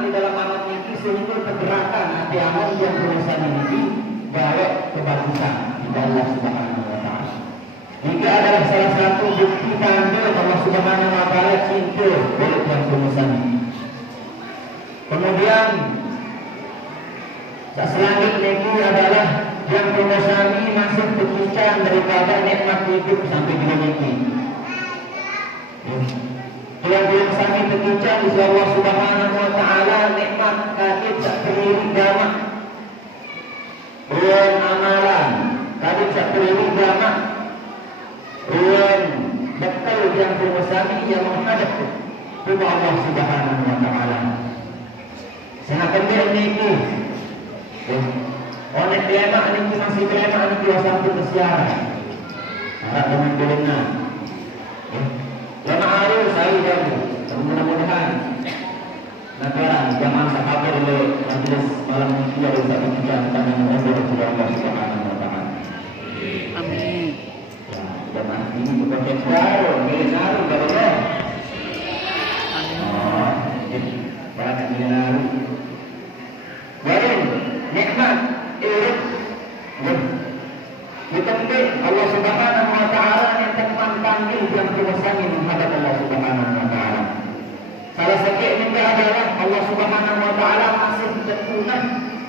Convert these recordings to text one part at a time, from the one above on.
di dalam amal ini sehingga pergerakan hati amal yang berusaha ini bawa kebagusan di Allah Subhanahu wa Ta'ala. Jika adalah salah satu bukti tanda Allah Subhanahu wa Ta'ala cinta oleh yang berusaha ini. Kemudian selanjutnya ini adalah yang berusaha ini masih berbincang daripada nikmat hidup sampai dunia ini. Yang berusaha ini berbincang di Allah Subhanahu wa Ta'ala nikmat kadit tak berdiri damak ruang amalan kadit tak berdiri damak ruang betul yang berusaha ini yang menghadap kepada Allah Subhanahu wa Ta'ala. Sangat penting ini. Oleh kelemahan ini masih kelemahan ini kuasa bersiaran. Harap dengan kelemahan. Jamaah hari saya dan mudah-mudahan negara jamaah sahabat oleh majelis malam ini dari satu tiga tentang Allah Subhanahu wa Ta'ala. Amin. Jamaah ini bukan kecil, benar benar. Amin. Berkat benar. Baik, nikmat ditempel Allah Subhanahu wa Ta'ala yang teman panggil yang berwasani menghadap Allah Subhanahu wa Ta'ala. Salah satu ini adalah Allah Subhanahu wa Ta'ala masih berkenan,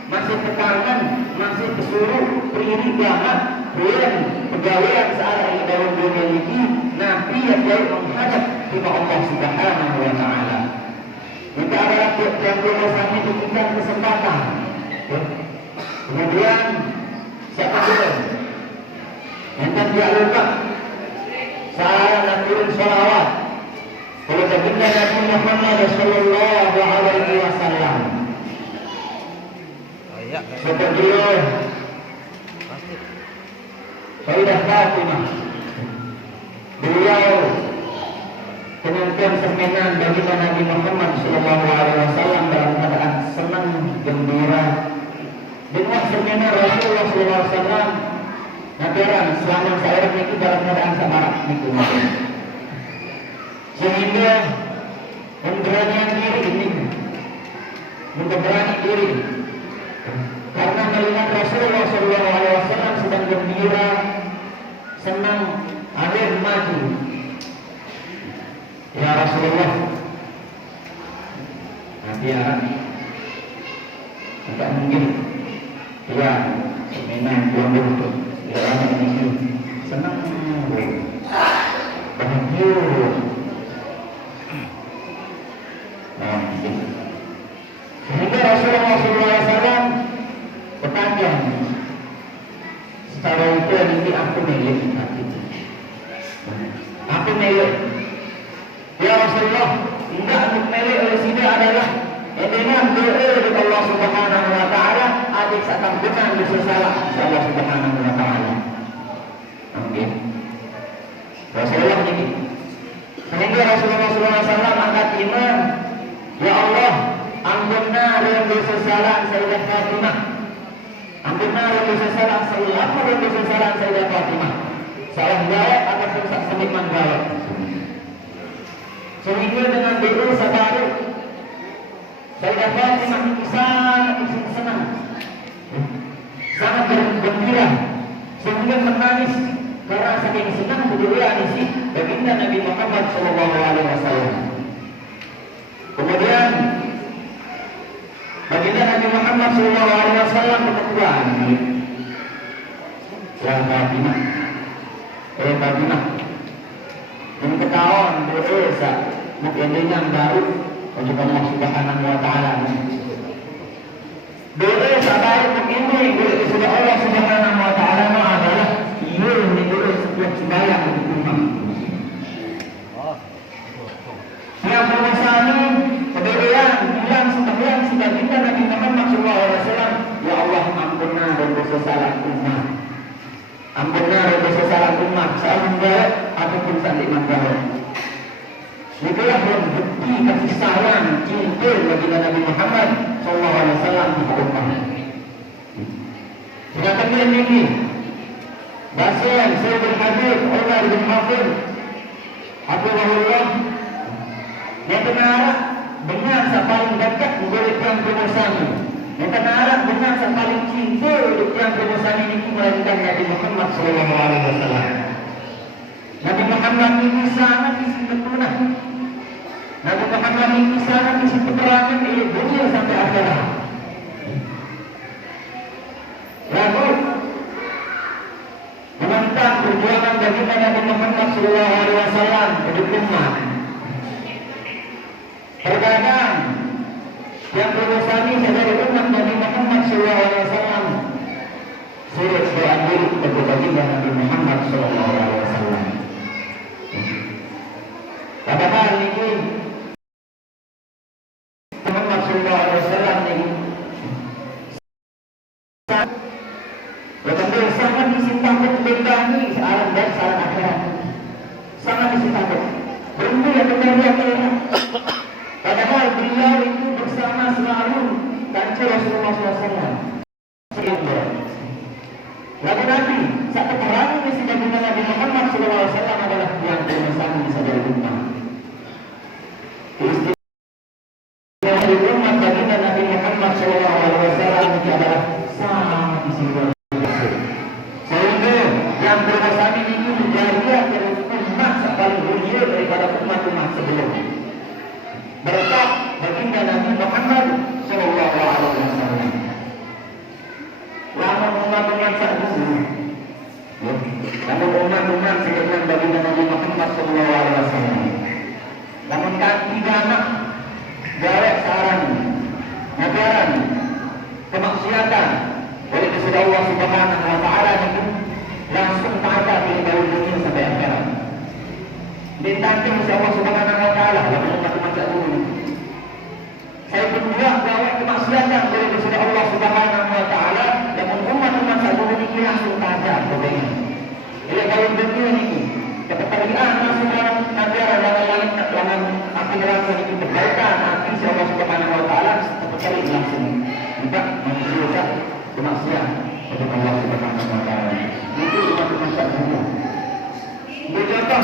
masih tekanan, masih bersuruh beri banget dan pegawai searah dalam dunia ini Nabi yang jauh menghadap kepada Allah Subhanahu wa Ta'ala. Jika adalah yang berwasani diberikan kesempatan. Kemudian siapa juga? Yang tidak lupa saya nak turun salawat kepada baginda Nabi Muhammad sallallahu alaihi wasallam. Seperti Sayyidah Fatimah, beliau penonton seminar baginda Nabi Muhammad sallallahu alaihi wasallam dalam keadaan senang gembira. Dengan seminar Rasulullah sallallahu alaihi wasallam Nabiran selama saya itu dalam keadaan samarak itu, sehingga memberanikan diri ini, memberani diri, karena melihat Rasulullah SAW sedang gembira, senang, hadir maju. Ya Rasulullah, Nabiran, tidak mungkin, ya, memang buang untuk. Dalam ini senang, bahagia. Sehingga Rasulullah SAW bertanya, secara itu ini aku milik hati. Aku milik. Ya Rasulullah, tidak aku milik oleh sini adalah dengan doa dari Allah Subhanahu wa Ta'ala adik sakampunan dosa salah Allah Subhanahu wa Ta'ala. Amin. Rasulullah ini sehingga Rasulullah SAW angkat iman, ya Allah ampunlah yang dosa salah Sayyidah Fatimah, ampunlah yang dosa salah Sayyidah Fatimah, salah gawat ataupun sak seniman gawat. Sehingga dengan doa sabaru Sayyidah Fatimah sangat senang, sangat bergembira, sehingga menangis karena saking senang berdoa isi baginda Nabi Muhammad SAW. Kemudian baginda Nabi Muhammad SAW berketuaan, ya Fatimah, Fatimah, yang ketahuan doa mungkin dengan baru untuk Allah Subhanahu wa Ta'ala. Doa sabar begini kepada Allah Subhanahu wa Ta'ala adalah ia menurut sebuah sembahyang untuk umat. Yang berusaha kemudian bilang sembahyang sudah kita Nabi Muhammad SAW, ya Allah ampunlah dosa salah umat, ampunlah dosa salah umat, sehingga ataupun santi manggala. Itulah yang bukti kasih sayang cinta bagi Nabi Muhammad SAW di umat. Sudah kemudian ini Basyar Sayyidul Habib Umar bin Hafid Hafizahullah yang benar dengan paling dekat menjadi pintu yang berusaha ini melainkan Nabi Muhammad Sallallahu Alaihi Wasallam. Nabi Muhammad ini sangat isi keturunan. Nabi Muhammad ini sangat isi peperangan di dunia sampai akhirat. Lalu menentang perjuangan baginda Nabi Muhammad Sallallahu Alaihi Wasallam untuk umat. Terkadang yang berusaha ini dari umat Nabi Muhammad Sallallahu Alaihi Wasallam sulit diambil bagi baginda Nabi Muhammad Sallallahu Alaihi Wasallam. Padahal ini Muhammad Sallallahu Alaihi Wasallam ini betul sangat disintakan bendani sealam dan saat akhirat. Sangat disintakan. Berhenti yang kembali akhirat. Padahal beliau itu bersama selalu kancil Rasulullah SAW. Lalu nanti saat peperangan di sini Nabi Muhammad SAW adalah yang bersama di sadar umat. Istimewa di umat baginda Nabi Muhammad SAW itu adalah sangat istimewa. Sehingga yang bersama ini menjadi umat paling mulia daripada umat-umat sebelumnya. Berkat baginda Nabi Muhammad Sallallahu Alaihi Wasallam. Lama umat-umat saat itu, lama umat-umat sebelum baginda Nabi Muhammad Sallallahu Alaihi Wasallam. Namun kaki anak jawab saran, ajaran, kemaksiatan oleh kepada Allah Subhanahu Wa Taala itu langsung pada di dalam dunia sampai akhirat. Ditantang oleh Allah Subhanahu Wa Taala dalam umat-umat saat itu. Saya berbuat bahwa kemaksiatan dari kepada Allah Subhanahu Wa Taala dan umat-umat saat ini langsung pada kepada. Ia dalam dunia ini kepercayaan langsung dalam ajaran dalam api neraka itu kebaikan api Allah Subhanahu Wa Taala seperti langsung tidak menunjukkan kemaksiatan kepada Allah Subhanahu Wa Taala. Itu umat-umat saat ini. Bercontoh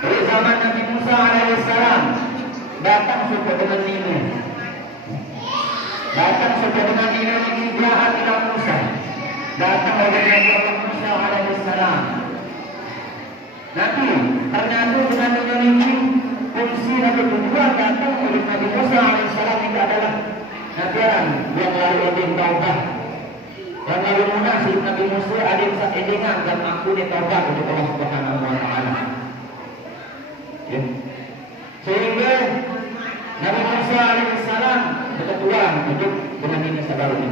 dari zaman Nabi Musa alaihissalam datang sudah dengan ini. Datang sudah dengan ini jahat ila Musa. Datang oleh Nabi Musa alaihissalam. Nanti ternyata dengan ini fungsi Nabi kedua datang oleh Nabi Musa alaihissalam itu adalah ajaran yang lalu edin taubat. Yang lalu munasib Nabi Musa ada edingan dan aku ni taubat untuk Allah Subhanahu Wa Taala. Ya. Sehingga Nabi Musa alaihissalam berketuaan hidup dengan ini saudara ini.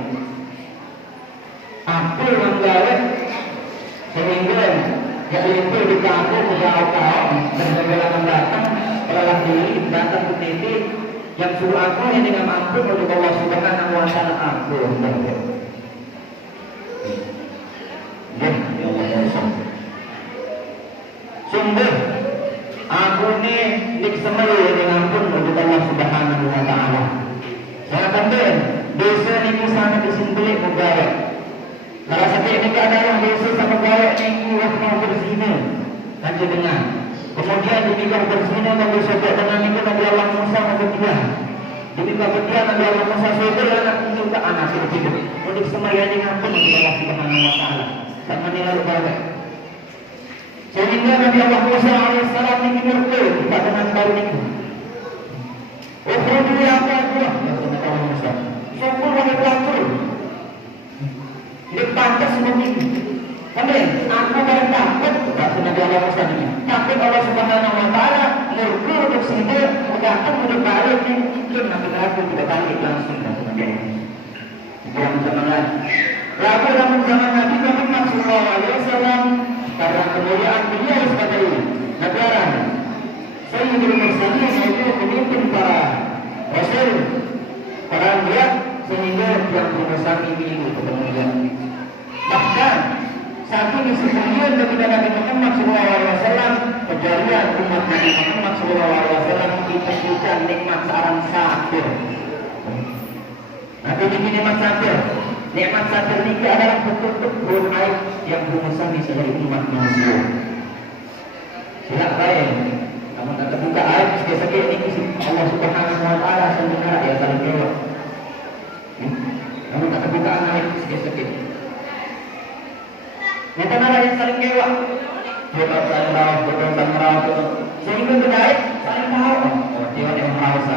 Apa yang gawe sehingga yang itu dikampung kau dan segala datang lelah diri datang ke titik yang suruh aku ini dengan mampu untuk Allah Subhanahu Wa Taala aku. Ya Allah. Sungguh aku ni diksemai dengan pun untuk Allah Subhanahu Wa Taala. Saya katakan dosa ini sangat disimbolik pegawai. Kalau sampai ini adalah dosa sama pegawai ini mau berzina, nanti dengar. Kemudian demikian berzina dan bersobat dengan itu Nabi Allah Musa berketiga. Demikian berketiga Nabi Allah Musa sobat anak untuk anak itu untuk semaya dengan pun untuk Allah Subhanahu Wa Taala. Sama nilai pegawai. Sehingga Nabi Allah Musa alaihissalam ini murka kita dengan baru itu. Ukhruju ya Allah Nabi Allah Musa. Sungguh wahai pelaku. Dia pantas memilih. Kemudian aku akan takut kata Nabi Allah Musa ini. Takut Allah Subhanahu Wa Taala murka untuk sehingga datang untuk balik ini itu Nabi aku tidak balik langsung kata Nabi Allah. Dalam zaman lalu dalam zaman Nabi Muhammad Sallallahu Alaihi Wasallam karena kemuliaan beliau sebagai negara Sayyidul Mursalin yaitu pemimpin para rasul para anbiya sehingga yang berbesar ini kemudian bahkan satu disebutkan kepada Nabi Muhammad SAW kejadian umat Nabi Muhammad SAW diberikan nikmat seorang sabir. Nanti ini nikmat sabir. Nikmat sabir ini adalah betul-betul aib yang berusaha dari umat manusia. Silap baik. Namun tak terbuka aib sikit-sikit ini Allah Subhanahu Wa Taala sebenarnya ya saling kewak. Namun tak terbuka aib Nyata nara yang saling kewak. Kita saling rawat, kita saling rawat. Sehingga berkait saling tahu. Oh, dia yang merasa.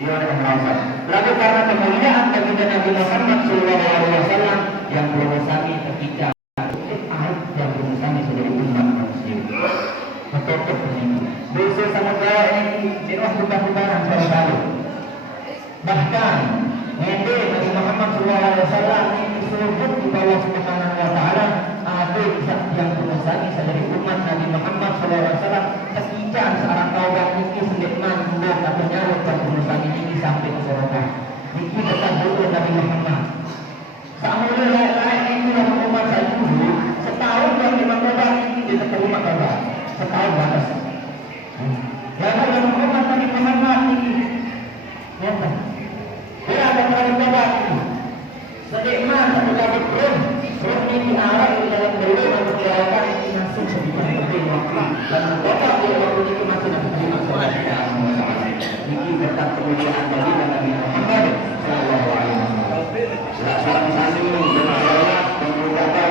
Dia yang merasa. Lalu karena kemuliaan baginda Nabi Muhammad SAW yang berurusannya ketika ayat yang berurusannya sebagai umat manusia. Betul ini. Dosa sama kaya ini jenuh bukan-bukanan selalu. Bahkan Nabi Muhammad SAW ini disebut di bawah Subhanahu Wa Taala ada yang berurusannya sebagai umat Nabi Muhammad SAW ketika seorang kaum ini sedang mandor atau nyawa dan berurusannya ini sampai ke Sorokah. Ini tetap dulu Nabi Muhammad. Sampai lain-lain itu dalam umat saya dulu setahun yang dimana ini di dekat rumah Allah. Setahun batas. Lalu dalam umat Nabi Muhammad ini, dia ada terlalu babat ini. Sedikman atau kabut rum ini arah di dalam dulu untuk dilakukan ini langsung sedikit lebih waktu dan babat dia waktu itu masih dalam terima ini tetap kemuliaan bagi Nabi Muhammad Sallallahu Alaihi Wasallam. Salam satu bersolat mengucapkan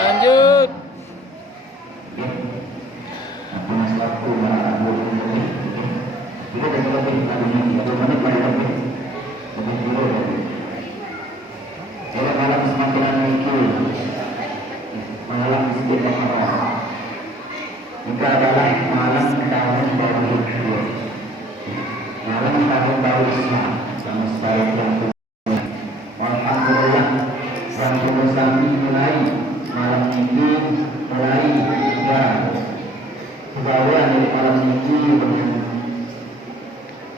Lanjut. Juga adalah malam tahun baru Hijriah, malam tahun baru Islam, sama sekali yang alhamdulillah Rasulullah kami mulai malam ini mulai hingga pegawai dari malam ini dengan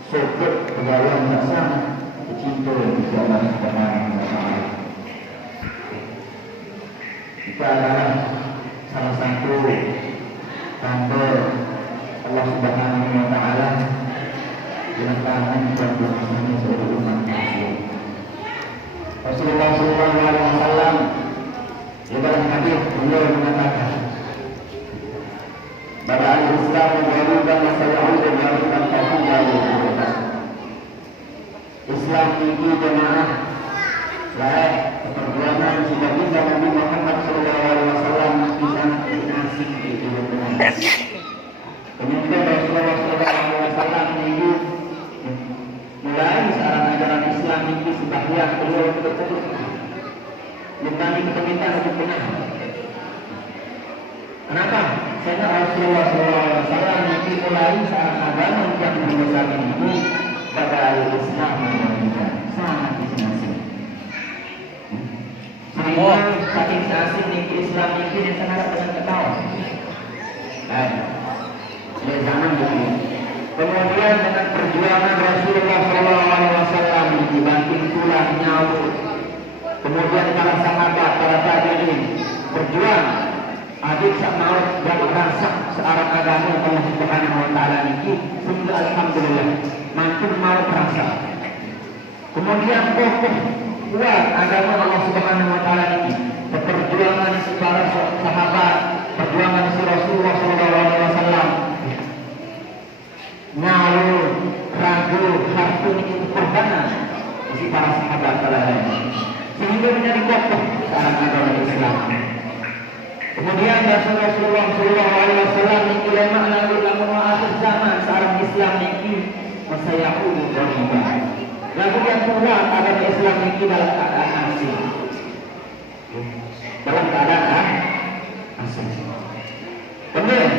sokot pegawai yang sangat dicintai di Allah Subhanahu wa Ta'ala. Kita adalah salah satu tanda Allah Subhanahu wa Ta'ala dengan tangan dan bersama seluruh umat manusia. Rasulullah SAW di dalam hadis beliau mengatakan, wa sayaudu ghariban fatuba lil Islam ini jemaah baik perjuangan sebagai Nabi Muhammad SAW bisa asik di dunia. Kemudian Rasulullah SAW ini mulai searah ajaran Islam ini sebagian beliau terus membani kepentingan untuk benar. Kenapa? Karena Rasulullah SAW ini mulai searah agama yang membesar ini pada Islam Indonesia sangat asing. Sehingga saking asing ini Islam ini yang sangat dengan ketawa. Dari zaman dulu. Kemudian dengan perjuangan Rasulullah SAW dibanting tulang nyawa. Kemudian para sahabat, para tabi'in berjuang. Adik sak maut dan rasa searah agama Allah Subhanahu wa taala niki sehingga alhamdulillah makin mau terasa. Kemudian kokoh kuat agama Allah Subhanahu wa taala niki. Perjuangan para sahabat, perjuangan Rasulullah SAW. Ngalur, ragu, hartu ini korbanan isi para sahabat lain. Sehingga menjadi kokoh searah agama Islam. Kemudian Rasulullah SAW ini makna ulama akhir zaman seorang Islam ini masayaudu ghariban. Lalu yang pula agama Islam ini dalam keadaan asing. Dalam keadaan asing. Kemudian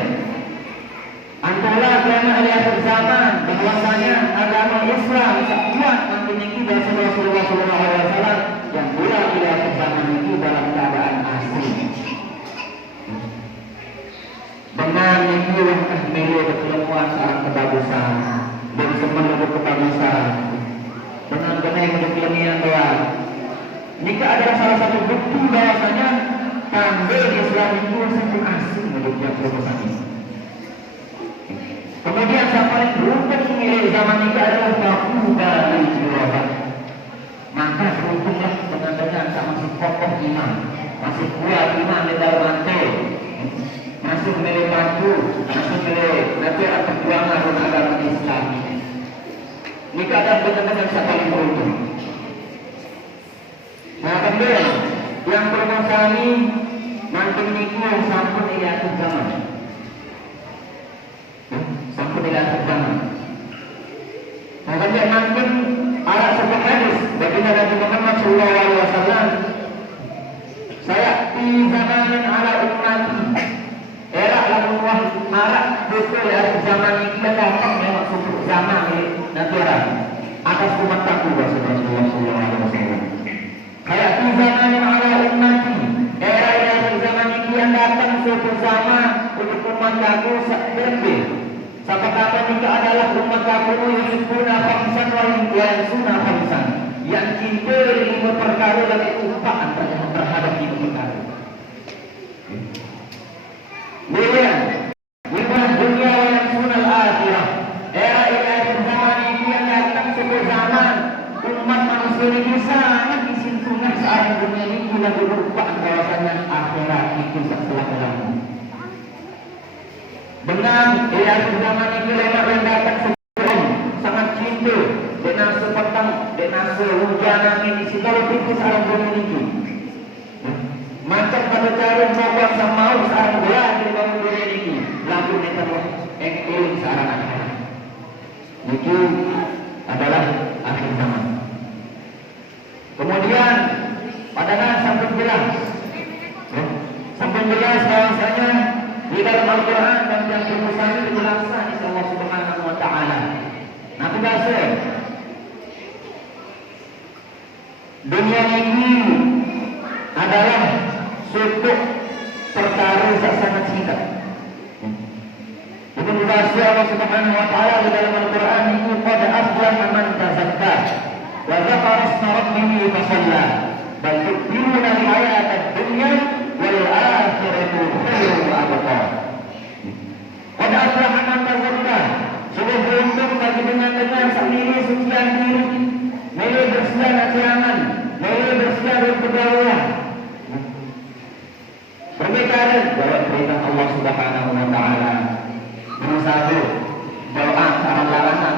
antara agama akhir zaman bahwasanya agama Islam kuat nantinya kita Rasulullah SAW yang pula di akhir zaman ini dalam keadaan asing. Dengan yang milik keilmuan seorang kebagusan dan semenuju kebagusan dengan yang ilmiah doa. Jika adalah salah satu bukti bahwasanya tanda Islam itu sangat asing menurutnya kebagusan ini. Kemudian yang paling beruntung milik zaman ini adalah takuba dari jawaban. Maka beruntunglah dengan masih kokoh iman, masih kuat iman di dalam hati. Masuk milik batu, masuk milik nanti perjuangan agama Islam. Jika ada benar-benar paling beruntung. Nah kemudian yang permasalahan ini nanti nikah sampai di akhir zaman. Sampai di akhir zaman. Nah kemudian nanti ada sebuah hadis dari Nabi Muhammad SAW. Saya di zamanin ala ummati. Era lalu harap betul ya zaman ini kita datang memang sumber zaman ini nanti atas umat aku Rasulullah SAW. Kayak di zaman yang ada ummati, era yang zaman ini yang datang sumber zaman untuk umat aku sebelum. Siapa kata jika adalah umat aku yang guna bangsan yang sunnah bangsan yang cinta lima perkara dan upaan terhadap lima perkara. Kemudian, dunia yang sunal akhirah. Era akhir zaman ini yang datang sebuah zaman umat manusia ini sangat disentuhkan searah dunia ini bila berupa bahwasanya akhirat itu setelah ilmu. Dengan akhir zaman ini lewat yang datang sebelum sangat cinta dengan sepetang dengan sehujan angin di segala tipe searah dunia ini. Macam pada cara membuat sama searah belah di bawah dunia ini. Lalu kita ekil searah akhirat. Itu adalah akhir zaman. Kemudian padahal sampai jelas bahwasanya di dalam Al-Quran dan yang bermusnah penjelasan insya Allah Subhanahu wa Ta'ala. Nah bahasa dunia ini adalah suatu perkara yang sangat singkat. Itu dibahas Allah Subhanahu wa Ta'ala di dalam Al-Quran ini qad aflaha man tazakka wa dzakara isma rabbih fa shalla bal tu'minuna bil hayatid dunya wal akhiratu khairun wa abqa. Qad aflaha man tazakka, sudah beruntung bagi dengan sendiri sekian diri, mulai bersedia kesiangan, mulai bersedia berpegawaian. Berbeda jawab perintah Allah Subhanahu wa Ta'ala. Nomor 1, doa saran larangan